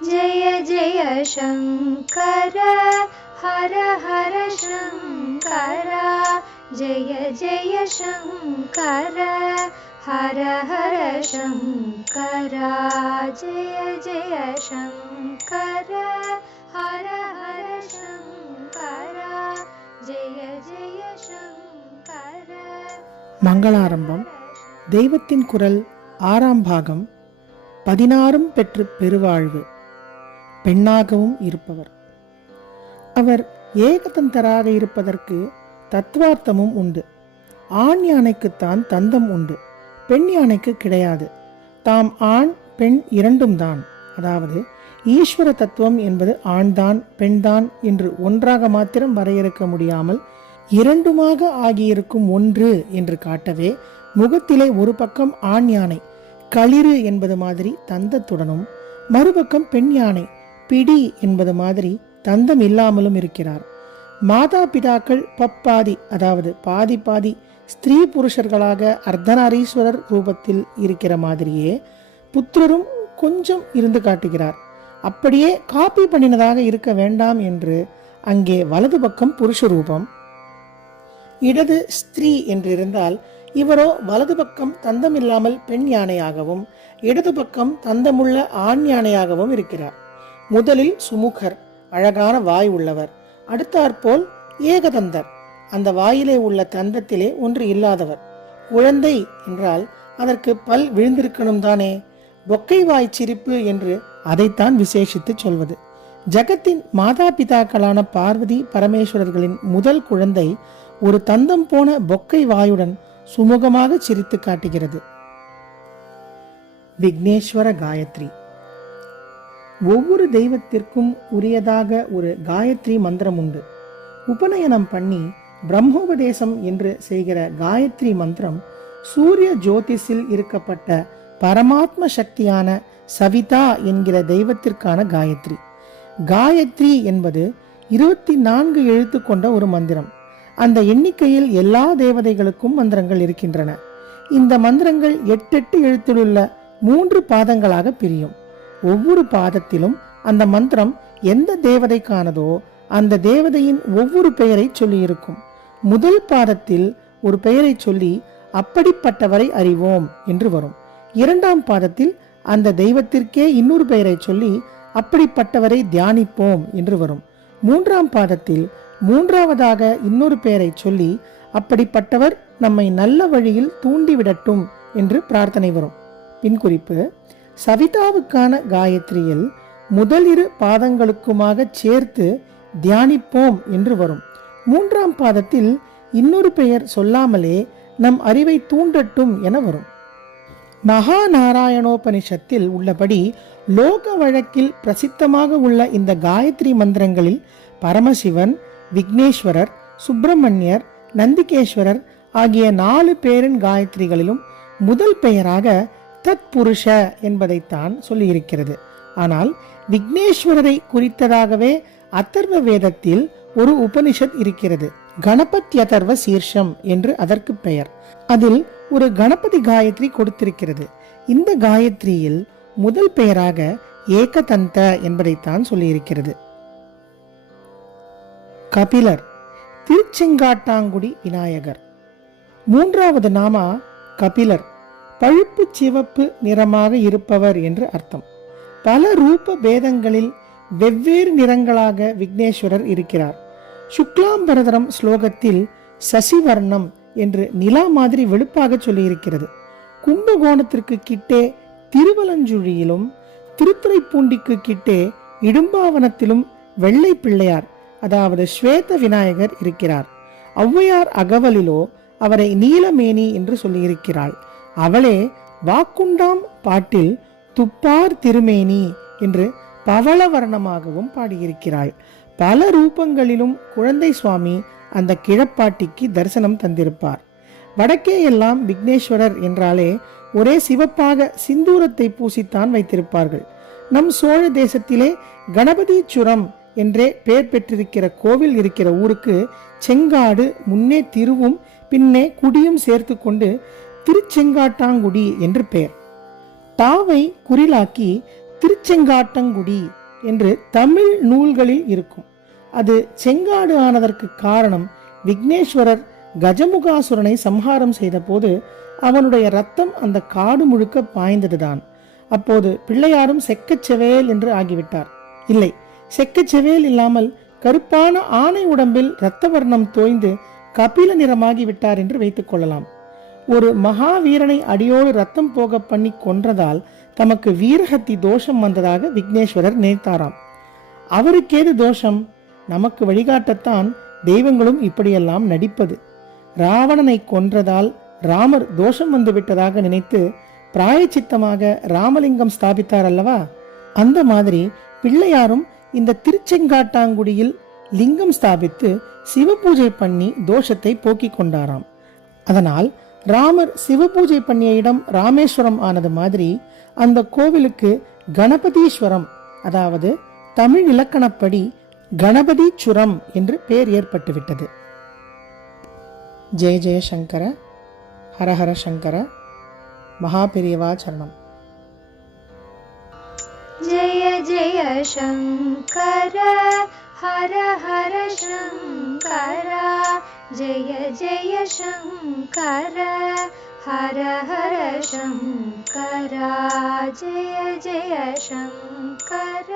जय जय शङ्कर हर हर शङ्कर जय जय शङ्कर हर हर शङ्कर जय जय शङ्कर हर हर शङ्कर जय जय शङ्कर. மங்களாரம்பம் தெய்வத்தின் குரல் 6ஆம் பாகம். 16 பெற்று பெருவாழ்வு. பெண்ணாகவும் இருப்பவர். அவர் ஏகதந்தராக இருப்பதற்கு தத்துவார்த்தமும் உண்டு. ஆண் யானைக்குத்தான் தந்தம் உண்டு, பெண் யானைக்கு கிடையாது. தாம் ஆண் பெண் இரண்டும் தான். அதாவது ஈஸ்வர தத்துவம் என்பது ஆண்தான் பெண்தான் என்று ஒன்றாக மாத்திரம் வரையறுக்க முடியாமல் இரண்டுமாக ஆகியிருக்கும் ஒன்று என்று காட்டவே முகத்திலே ஒரு பக்கம் ஆண் யானை களிறு என்பது மாதிரி தந்தத்துடனும், மறுபக்கம் பெண் யானை பிடி என்பது மாதிரி தந்தம் இல்லாமலும் இருக்கிறார். மாதா பிதாக்கள் பப்பாதி, அதாவது பாதி பாதி ஸ்திரீ புருஷர்களாக அர்த்தநாரீஸ்வரர் ரூபத்தில் இருக்கிற மாதிரியே புத்திரரும் கொஞ்சம் இருந்து காட்டுகிறார். அப்படியே காப்பி பண்ணினதாக இருக்க வேண்டாம் என்று அங்கே வலது பக்கம் புருஷ ரூபம், இடது ஸ்திரீ என்றிருந்தால் இவரோ வலது பக்கம் தந்தம் இல்லாமல் பெண் யானையாகவும் இடது பக்கம் தந்தமுள்ள ஆண் யானையாகவும் இருக்கிறார். முதலில் சுமுகர், அழகான வாய் உள்ளவர். அடுத்தாற்போல் ஏகதந்தர், அந்த வாயிலே உள்ள தந்தத்திலே ஒன்று இல்லாதவர். குழந்தை என்றால் அதற்கு பல் விழுந்திருக்கணும் தானே. பொக்கை வாய் சிரிப்பு என்று அதைத்தான் விசேஷித்து சொல்வது. ஜகத்தின் மாதா பிதாக்களான பார்வதி பரமேஸ்வரர்களின் முதல் குழந்தை ஒரு தந்தம் போன பொக்கை வாயுடன் சுமுகமாக சிரித்து காட்டுகிறது. விக்னேஸ்வர காயத்ரி. ஒவ்வொரு தெய்வத்திற்கும் உரியதாக ஒரு காயத்ரி மந்திரம் உண்டு. உபநயனம் பண்ணி பிரம்மோபதேசம் என்று செய்கிற காயத்ரி மந்திரம் சூரிய ஜோதிஷில் இருக்கப்பட்ட பரமாத்ம சக்தியான சவிதா என்கிற தெய்வத்திற்கான காயத்ரி. காயத்ரி என்பது 24 எழுத்து கொண்ட ஒரு மந்திரம். அந்த எண்ணிக்கையில் எல்லா தேவதைகளுக்கும் மந்திரங்கள் இருக்கின்றன. இந்த மந்திரங்கள் 8 எழுத்திலுள்ள 3 பாதங்களாக பிரியும். ஒவ்வொரு பாதத்திலும் அந்த மந்திரம் எந்த தேவதைக்கானதோ அந்த தேவதையின் ஒவ்வொரு பெயரை சொல்லி இருக்கும். முதல் பாதத்தில் ஒரு பெயரை சொல்லி அப்படிப்பட்டவரை அறிவோம் என்று வரும். 2ஆம் பாதத்தில் அந்த தெய்வத்திற்கே இன்னொரு பெயரை சொல்லி அப்படிப்பட்டவரை தியானிப்போம் என்று வரும். 3ஆம் பாதத்தில் மூன்றாவதாக இன்னொரு பெயரை சொல்லி அப்படிப்பட்டவர் நம்மை நல்ல வழியில் தூண்டிவிடட்டும் என்று பிரார்த்தனை வரும். பின்குறிப்பு: சவிதாவுக்கான காயத்ரியில் முதல் 2 பாதங்களுக்குமாக சேர்த்து தியானிப்போம் என்று வரும். 3ஆம் பாதத்தில் இன்னொரு பெயர் சொல்லாமலே நம் அறிவை தூண்டட்டும் என வரும். மகாநாராயணோபனிஷத்தில் உள்ளபடி லோக வழக்கில் பிரசித்தமாக உள்ள இந்த காயத்ரி மந்திரங்களில் பரமசிவன், விக்னேஸ்வரர், சுப்பிரமணியர், நந்திகேஸ்வரர் ஆகிய 4 பேரின் காயத்ரிகளிலும் முதல் பெயராக தத் புருஷ என்பதைத்தான் சொல்லியிருக்கிறது. ஆனால் விக்னேஸ்வரரை குறித்ததாகவே அதர்வ வேதத்தில் ஒரு உபனிஷத் இருக்கிறது. கணபத்யதர்வ சீர்ஷம் என்று அதற்கு பெயர். அதில் ஒரு கணபதி காயத்ரி கொடுத்திருக்கிறது. இந்த காயத்ரியில் முதல் பெயராக ஏகதந்த என்பதைத்தான் சொல்லியிருக்கிறது. கபிலர், திருச்செங்காட்டாங்குடி விநாயகர். 3வது நாமா கபிலர், பழுப்பு சிவப்பு நிறமாக இருப்பவர் என்று அர்த்தம். பல ரூப பேதங்களில் வெவ்வேறு நிறங்களாக விக்னேஸ்வரர் இருக்கிறார். சுக்லாம்பரதரம் ஸ்லோகத்தில் சசிவர்ணம் என்று நிலா மாதிரி வெளுப்பாக சொல்லியிருக்கிறது. கும்பகோணத்திற்கு கிட்டே திருவலஞ்சுழியிலும் திருத்துறைப்பூண்டிக்கு கிட்டே இடும்பாவனத்திலும் வெள்ளை பிள்ளையார், அதாவது ஸ்வேத விநாயகர் இருக்கிறார். ஔவையார் அகவலிலோ அவரை நீலமேனி என்று சொல்லியிருக்கிறாள். அவளே வாக்குண்டாம் பாட்டில் துப்பார் திருமேனி என்று பவளவர்ணமாகவும் பாடியிருக்கிறாள். பல ரூபங்களிலும் குழந்தை சுவாமி அந்த கிழப்பாட்டிக்கு தரிசனம் தந்திருப்பார். வடக்கே எல்லாம் விக்னேஸ்வரர் என்றாலே ஒரே சிவப்பாக சிந்தூரத்தை பூசித்தான் வைத்திருப்பார்கள். நம் சோழ தேசத்திலே கணபதீச்சுரம் என்றே பெயர் பெற்றிருக்கிற கோவில் இருக்கிற ஊருக்கு செங்காடு முன்னே திருவும் பின்னே குடியும் சேர்த்து கொண்டு திருச்செங்காட்டாங்குடி என்று பெயர். தாவை குறிலாக்கி திருச்செங்காட்டங்குடி என்று தமிழ் நூல்களில் இருக்கும். அது செங்காடு ஆனதற்கு காரணம் விக்னேஸ்வரர் கஜமுகாசுரனை சம்ஹாரம் செய்த போது அவனுடைய ரத்தம் அந்த காடு முழுக்க பாய்ந்ததுதான். அப்போது பிள்ளையாரும் செக்கச்செவேல் என்று ஆகிவிட்டார். இல்லை, செக்கச்செவேல் இல்லாமல் கருப்பான ஆணை உடம்பில் இரத்த வர்ணம் தோய்ந்து கபில நிறமாகி விட்டார் என்று வைத்துக் கொள்ளலாம். ஒரு மகாவீரனை அடியோடு ரத்தம் போக பண்ணி கொன்றதால் தமக்கு வீரஹத்தி தோஷம் வந்ததாக விக்னேஸ்வரர் நினைத்தாராம். அவருக்கேது தோஷம்? நமக்கு வழிகாட்டத்தான் தெய்வங்களும் இப்படியெல்லாம் நடிப்பது. ராவணனை கொன்றதால் ராமர் தோஷம் வந்து விட்டதாக நினைத்து பிராயச்சித்தமாக ராமலிங்கம் ஸ்தாபித்தார் அல்லவா? அந்த மாதிரி பிள்ளையாரும் இந்த திருச்செங்காட்டாங்குடியில் லிங்கம் ஸ்தாபித்து சிவபூஜை பண்ணி தோஷத்தை போக்கிக் கொண்டாராம். அதனால் ராமர் சிவபூஜை பண்ணிய இடம் ராமேஸ்வரம் ஆனது மாதிரி அந்த கோவிலுக்கு கணபதீஸ்வரம், அதாவது தமிழ் இலக்கணப்படி கணபதீச்சுரம் என்று பெயர் ஏற்பட்டுவிட்டது. ஜெய ஜெய சங்கர, ஹரஹர சங்கர, மகாபெரியவா சரணம். ஜெய ஜெய சங்கர, ஹர ஹர சங்கர, ஜெய ஜெய சங்கர, ஹர ஹர சங்கர, ஜெய ஜெய சங்கர.